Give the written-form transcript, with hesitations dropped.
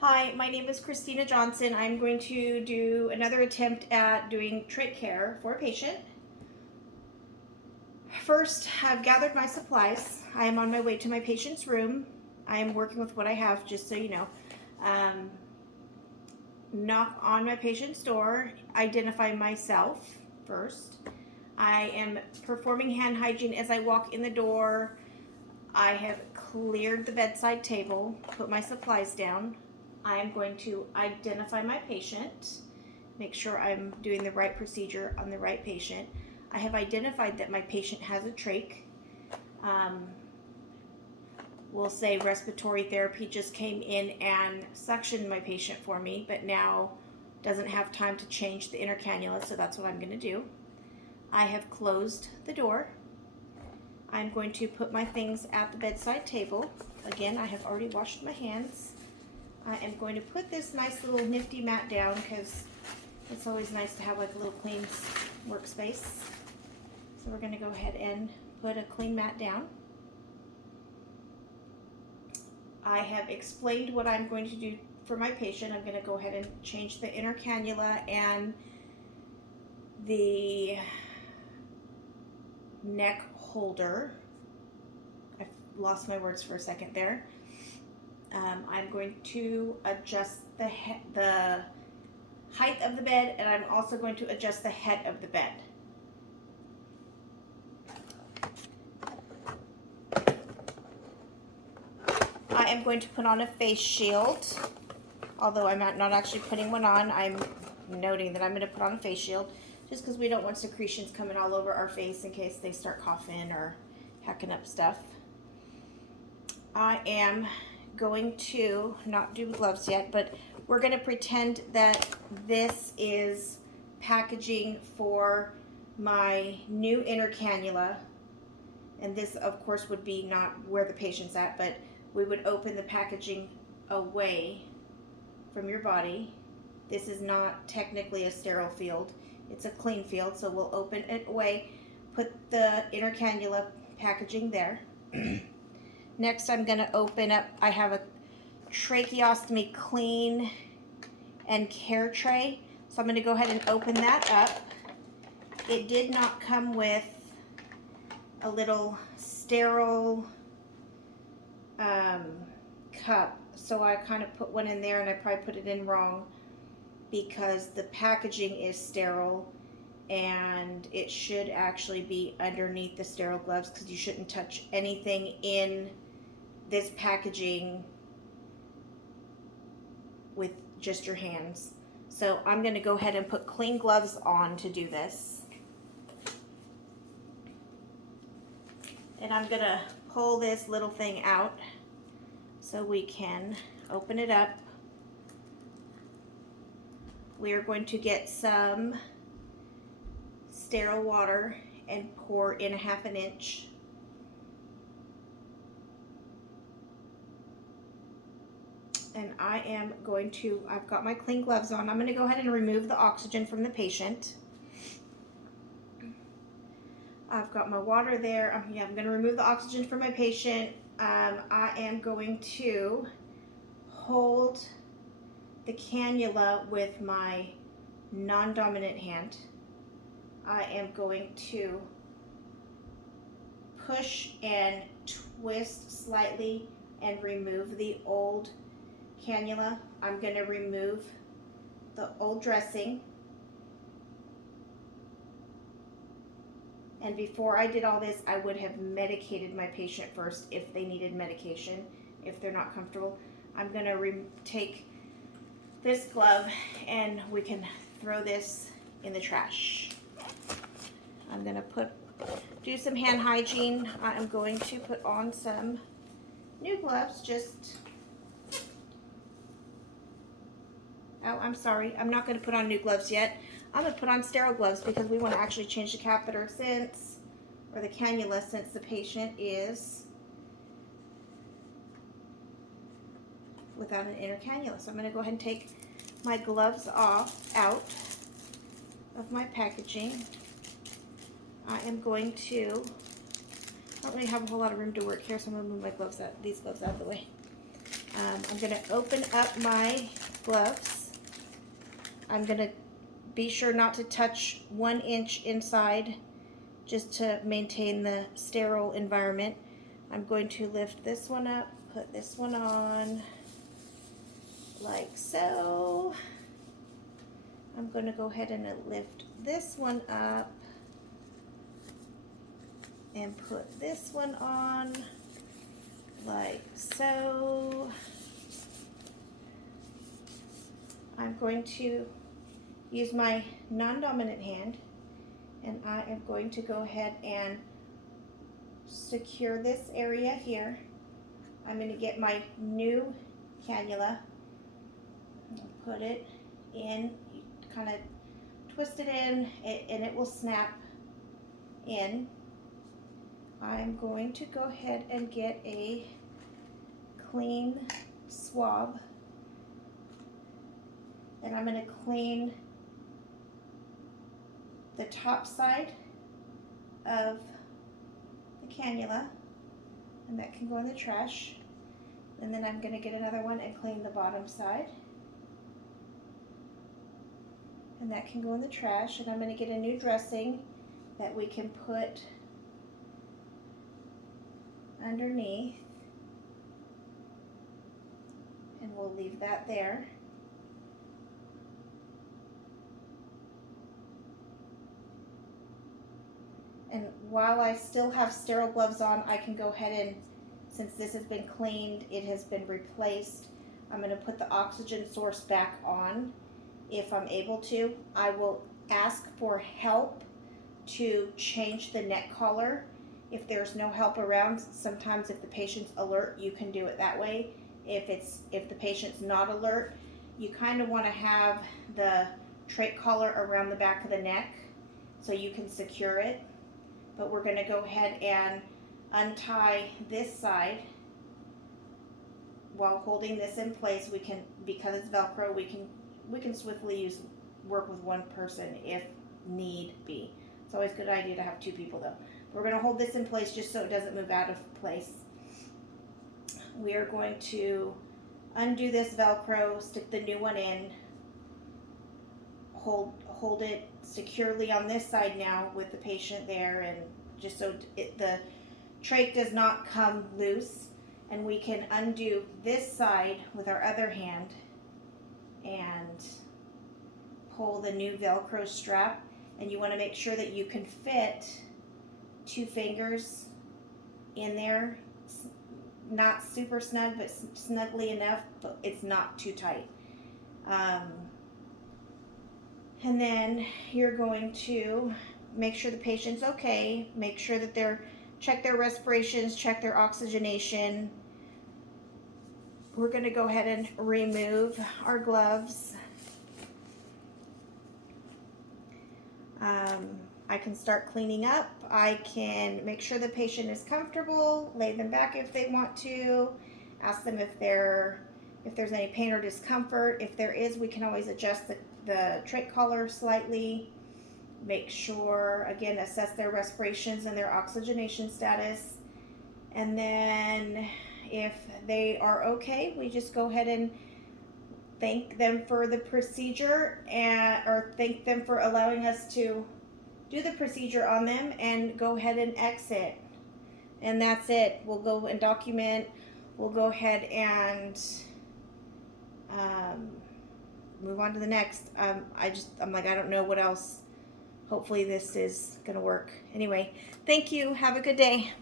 Hi, my name is Christina Johnson. I'm going to do another attempt at doing trach care for a patient. First, I've gathered my supplies. I am on my way to my patient's room. I am working with what I have, just so you know. Knock on my patient's door, identify myself first. I am performing hand hygiene as I walk in the door. I have cleared the bedside table, put my supplies down. I am going to identify my patient, make sure I'm doing the right procedure on the right patient. I have identified that my patient has a trach. We'll say respiratory therapy just came in and suctioned my patient for me, but now doesn't have time to change the inner cannula, so that's what I'm going to do. I have closed the door. I'm going to put my things at the bedside table. Again, I have already washed my hands. I am going to put this nice little nifty mat down because it's always nice to have like a little clean workspace. So we're going to go ahead and put a clean mat down. I have explained what I'm going to do for my patient. I'm going to go ahead and change the inner cannula and the neck holder. I lost my words for a second there. I'm going to adjust the height of the bed, and I'm also going to adjust the head of the bed. I am going to put on a face shield. Although I'm not actually putting one on, I'm noting that I'm going to put on a face shield just because we don't want secretions coming all over our face in case they start coughing or hacking up stuff. I am going to not do gloves yet, but we're going to pretend that this is packaging for my new inner cannula, and this of course would be not where the patient's at, but we would open the packaging away from your body. This is not technically a sterile field, it's a clean field, so we'll open it away, put the inner cannula packaging there. Next, I'm going to open up, I have a tracheostomy clean and care tray. So I'm going to go ahead and open that up. It did not come with a little sterile cup. So I kind of put one in there, and I probably put it in wrong because the packaging is sterile and it should actually be underneath the sterile gloves because you shouldn't touch anything in this packaging with just your hands. So I'm going to go ahead and put clean gloves on to do this. And I'm going to pull this little thing out so we can open it up. We are going to get some sterile water and pour in 1/2 inch. And I am going to, I've got my clean gloves on. I'm going to go ahead and remove the oxygen from the patient. I've got my water there. I'm going to remove the oxygen from my patient. I am going to hold the cannula with my non-dominant hand. I am going to push and twist slightly and remove the old cannula. I'm going to remove the old dressing. And before I did all this, I would have medicated my patient first if they needed medication, if they're not comfortable. I'm going to take this glove and we can throw this in the trash. I'm going to do some hand hygiene. I'm going to put on some new gloves, oh, I'm sorry. I'm not going to put on new gloves yet. I'm going to put on sterile gloves because we want to actually change the catheter or the cannula since the patient is without an inner cannula. So I'm going to go ahead and take my gloves out of my packaging. I am going to, I don't really have a whole lot of room to work here, so I'm going to move my gloves out, these gloves out of the way. I'm going to open up my gloves. I'm going to be sure not to touch 1 inch inside just to maintain the sterile environment. I'm going to lift this one up, put this one on like so. I'm going to go ahead and lift this one up and put this one on like so. I'm going to use my non-dominant hand, and I am going to go ahead and secure this area here. I'm going to get my new cannula and put it in, kind of twist it in, and it will snap in. I'm going to go ahead and get a clean swab, and I'm going to clean the top side of the cannula, and that can go in the trash. And then I'm going to get another one and clean the bottom side, and that can go in the trash. And I'm going to get a new dressing that we can put underneath, and we'll leave that there. And while I still have sterile gloves on, I can go ahead and, since this has been cleaned, it has been replaced, I'm going to put the oxygen source back on if I'm able to. I will ask for help to change the neck collar. If there's no help around, sometimes if the patient's alert, you can do it that way. If the patient's not alert, you kind of want to have the trach collar around the back of the neck so you can secure it. But we're going to go ahead and untie this side while holding this in place. We can, because it's Velcro, we can swiftly work with one person if need be. It's always a good idea to have 2 people though. We're going to hold this in place just so it doesn't move out of place. We are going to undo this Velcro, stick the new one in, hold it securely on this side now with the patient there, and just so the trach does not come loose. And we can undo this side with our other hand and pull the new Velcro strap. And you want to make sure that you can fit 2 fingers in there, not super snug, but snugly enough, but it's not too tight. And then you're going to make sure the patient's okay, make sure that check their respirations, check their oxygenation. We're going to go ahead and remove our gloves. I can start cleaning up. I can make sure the patient is comfortable, lay them back if they want to, ask them if there's any pain or discomfort. If there is, we can always adjust the trach collar slightly. Make sure, again, assess their respirations and their oxygenation status. And then if they are okay, we just go ahead and thank them for the procedure, or thank them for allowing us to do the procedure on them, and go ahead and exit. And that's it. We'll go and document. We'll go ahead and move on to the next. I'm like, I don't know what else. Hopefully this is going to work. Anyway, thank you. Have a good day.